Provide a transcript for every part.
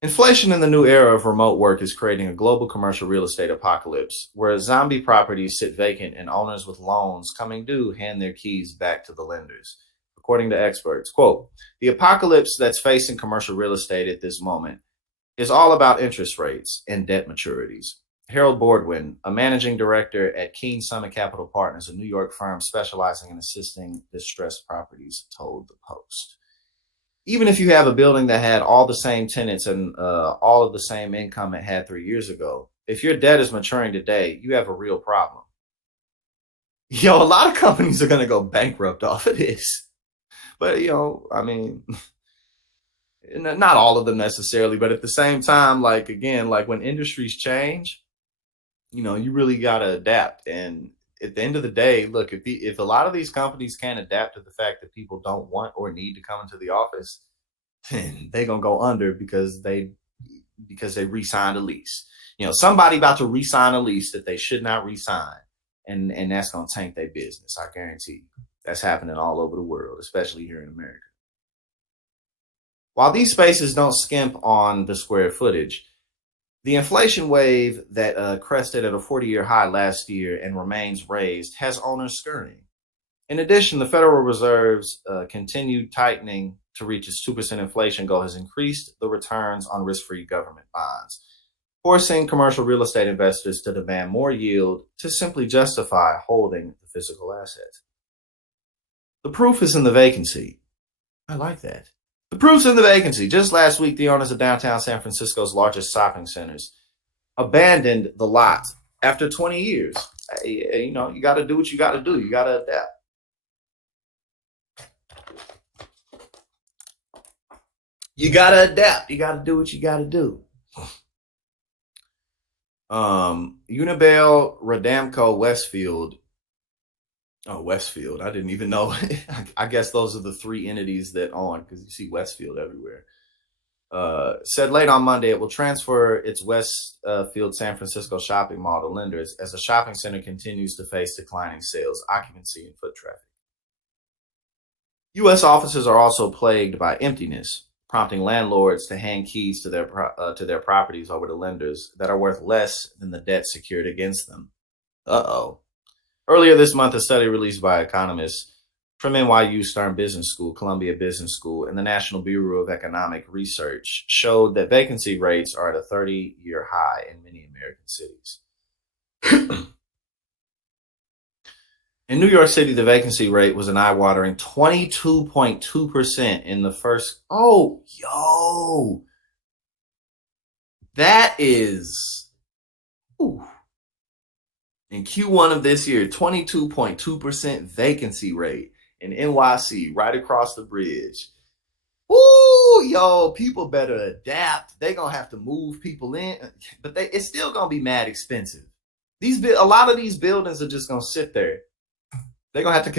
Inflation in the new era of remote work is creating a global commercial real estate apocalypse where zombie properties sit vacant and owners with loans coming due hand their keys back to the lenders. According to experts, quote, the apocalypse that's facing commercial real estate at this moment is all about interest rates and debt maturities. Harold Bordwin, a managing director at Keen Summit Capital Partners, a New York firm specializing in assisting distressed properties, told the Post. Even if you have a building that had all the same tenants and all of the same income it had 3 years ago, if your debt is maturing today, you have a real problem. A lot of companies are going to go bankrupt off of this. But, I mean, not all of them necessarily, but at the same time, like, again, like when industries change, you really got to adapt. And at the end of the day, look, if a lot of these companies can't adapt to the fact that people don't want or need to come into the office, then they're gonna go under because they re-signed a lease. Somebody about to re-sign a lease that they should not re-sign, and that's gonna tank their business. I guarantee you. That's happening all over the world, especially here in America. While these spaces don't skimp on the square footage, the inflation wave that crested at a 40-year high last year and remains raised has owners scurrying. In addition, the Federal Reserve's continued tightening to reach its 2% inflation goal has increased the returns on risk-free government bonds, forcing commercial real estate investors to demand more yield to simply justify holding the physical assets. The proof is in the vacancy. I like that. The proof's in the vacancy. Just last week, the owners of downtown San Francisco's largest shopping centers abandoned the lot after 20 years. Hey, you got to do what you got to do. You got to adapt. You got to adapt. You got to do what you got to do. Unibel, Radamco, Westfield. Oh, Westfield. I didn't even know. I guess those are the three entities that own, because you see Westfield everywhere. Said late on Monday it will transfer its Westfield San Francisco shopping mall to lenders as the shopping center continues to face declining sales, occupancy, and foot traffic. U.S. offices are also plagued by emptiness, prompting landlords to hand keys to their properties over to lenders that are worth less than the debt secured against them. Uh-oh. Earlier this month, a study released by economists from NYU Stern Business School, Columbia Business School, and the National Bureau of Economic Research showed that vacancy rates are at a 30-year high in many American cities. In New York City, the vacancy rate was an eye-watering 22.2% in the first. Oh, yo. That is. Ooh. In Q1 of this year, 22.2% vacancy rate in NYC, right across the bridge. Ooh, yo, people better adapt. They're going to have to move people in, but it's still going to be mad expensive. A lot of these buildings are just going to sit there. They're going to have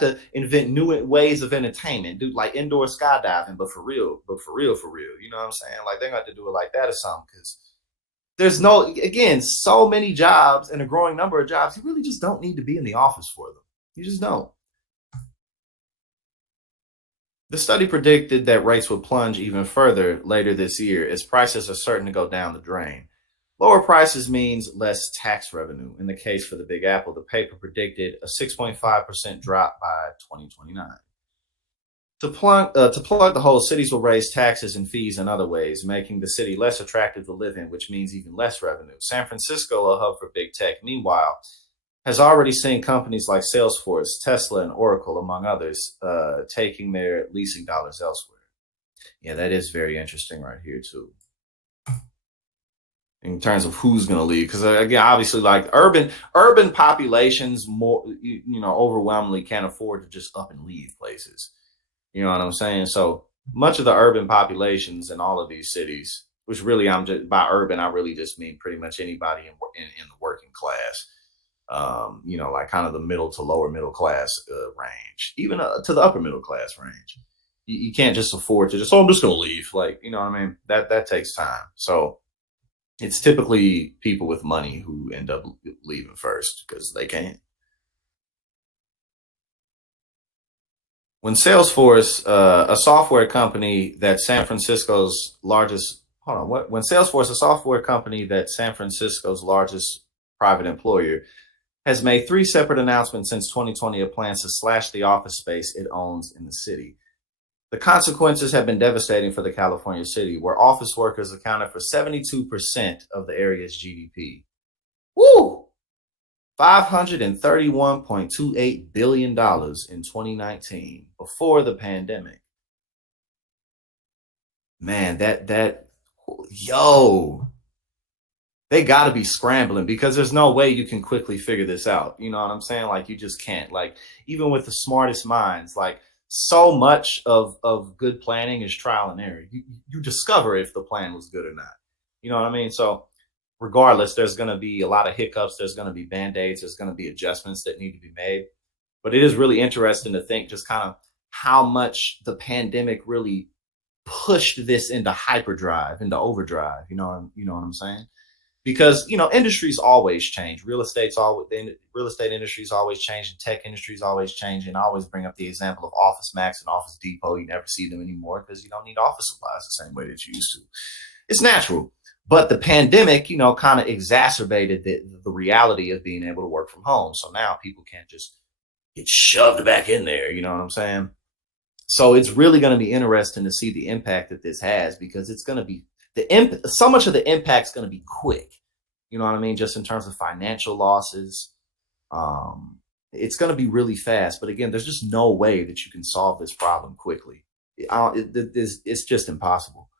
to invent new ways of entertainment, do like indoor skydiving, but for real. You know what I'm saying? Like they're going to have to do it like that or something, because there's so many jobs and a growing number of jobs. You really just don't need to be in the office for them. You just don't. The study predicted that rates would plunge even further later this year as prices are certain to go down the drain. Lower prices means less tax revenue. In the case for the Big Apple, the paper predicted a 6.5% drop by 2029. To plug the hole, cities will raise taxes and fees in other ways, making the city less attractive to live in, which means even less revenue. San Francisco, a hub for big tech, meanwhile, has already seen companies like Salesforce, Tesla, and Oracle, among others, taking their leasing dollars elsewhere. Yeah, that is very interesting right here, too. In terms of who's going to leave, because again, obviously, like urban populations, more overwhelmingly can't afford to just up and leave places. You know what I'm saying? So much of the urban populations in all of these cities, which really by urban, I really just mean pretty much anybody in the working class. Like kind of the middle to lower middle class range, even to the upper middle class range. You can't just afford to I'm just going to leave. Like, you know what I mean? That takes time. So it's typically people with money who end up leaving first because they can't. When Salesforce, a software company that's San Francisco's largest hold on. What when Salesforce, a software company that's San Francisco's largest private employer, has made three separate announcements since 2020 of plans to slash the office space it owns in the city. The consequences have been devastating for the California city, where office workers accounted for 72% of the area's GDP. Woo! $531.28 billion in 2019 before the pandemic. Man, yo, they got to be scrambling because there's no way you can quickly figure this out. You know what I'm saying? Like you just can't. Like even with the smartest minds, like so much of good planning is trial and error. You discover if the plan was good or not. You know what I mean? So regardless, there's going to be a lot of hiccups. There's going to be band-aids. There's going to be adjustments that need to be made. But it is really interesting to think just kind of how much the pandemic really pushed this into hyperdrive, into overdrive. You know what I'm saying? Because industries always change. The real estate industry is always changing. Tech industry is always changing. I always bring up the example of Office Max and Office Depot. You never see them anymore because you don't need office supplies the same way that you used to. It's natural. But the pandemic, kind of exacerbated the reality of being able to work from home. So now people can't just get shoved back in there. You know what I'm saying? So it's really going to be interesting to see the impact that this has because it's going to be so much of the impact is going to be quick. You know what I mean? Just in terms of financial losses, it's going to be really fast. But again, there's just no way that you can solve this problem quickly. It's just impossible.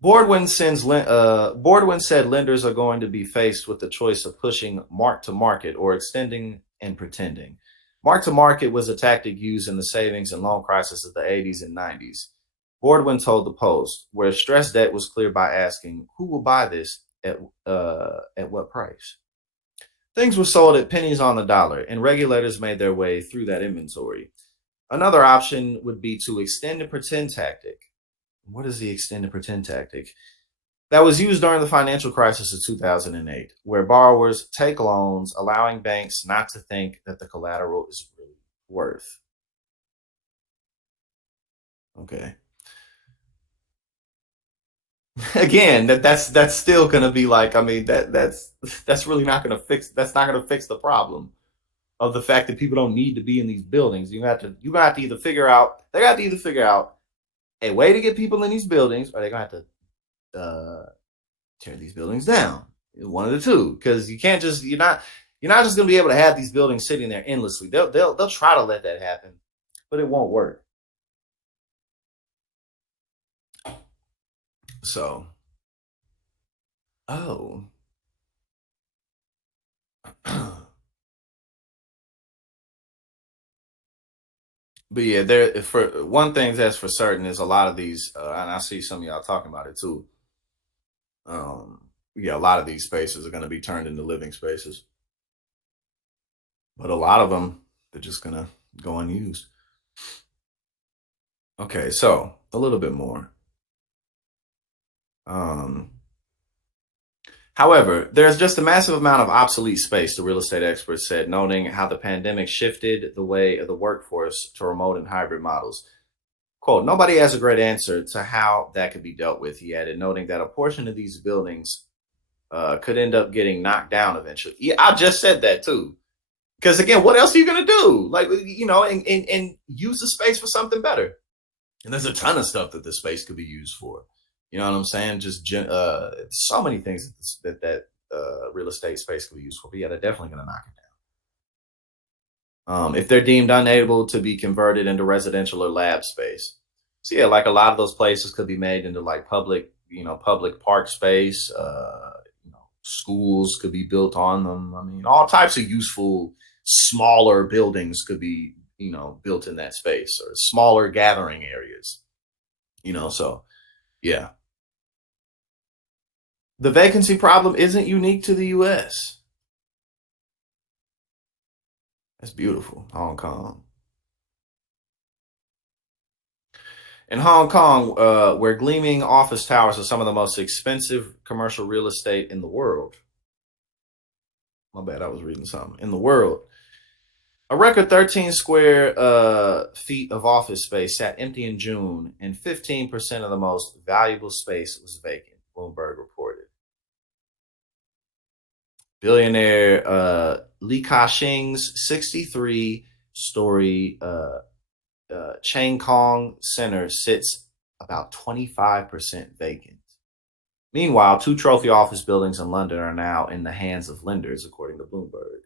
Boardwin said lenders are going to be faced with the choice of pushing mark to market or extending and pretending. Mark to market was a tactic used in the savings and loan crisis of the 80s and 90s. Boardwin told the Post, where stress debt was cleared by asking, who will buy this at what price? Things were sold at pennies on the dollar, and regulators made their way through that inventory. Another option would be to extend and pretend tactic. What is the extend and pretend tactic? That was used during the financial crisis of 2008, where borrowers take loans, allowing banks not to think that the collateral is really worth. Okay. Again, that's still going to be like, I mean, that's really not going to fix the problem of the fact that people don't need to be in these buildings. You have to either figure out they got to either figure out a way to get people in these buildings, or they're gonna have to tear these buildings down. One of the two, because you're not just gonna be able to have these buildings sitting there endlessly. They'll try to let that happen, but it won't work. So, oh, but yeah, there for one thing that's for certain is a lot of these, and I see some of y'all talking about it too. Yeah, a lot of these spaces are going to be turned into living spaces, but a lot of them they're just going to go unused. Okay, so a little bit more. Um, However, there's just a massive amount of obsolete space, the real estate experts said, noting how the pandemic shifted the way of the workforce to remote and hybrid models. Quote, nobody has a great answer to how that could be dealt with, he added, noting that a portion of these buildings could end up getting knocked down eventually. Yeah, I just said that too. Because again, what else are you going to do? Like, and use the space for something better. And there's a ton of stuff that the space could be used for. You know what I'm saying? Just so many things that real estate space could be used for. But yeah, they're definitely going to knock it down. If they're deemed unable to be converted into residential or lab space. So yeah, like a lot of those places could be made into like public park space. Schools could be built on them. I mean, all types of useful smaller buildings could be built in that space, or smaller gathering areas. So yeah. The vacancy problem isn't unique to the US. That's beautiful. Hong Kong. In Hong Kong, where gleaming office towers are some of the most expensive commercial real estate in the world. My bad, I was reading something. In the world. A record 13 square feet of office space sat empty in June, and 15% of the most valuable space was vacant, Bloomberg reported. Billionaire Li Ka-shing's 63-story Chang Kong Center sits about 25% vacant. Meanwhile, two trophy office buildings in London are now in the hands of lenders, according to Bloomberg.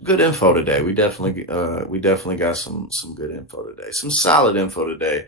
Good info today. We definitely got some good info today. Some solid info today.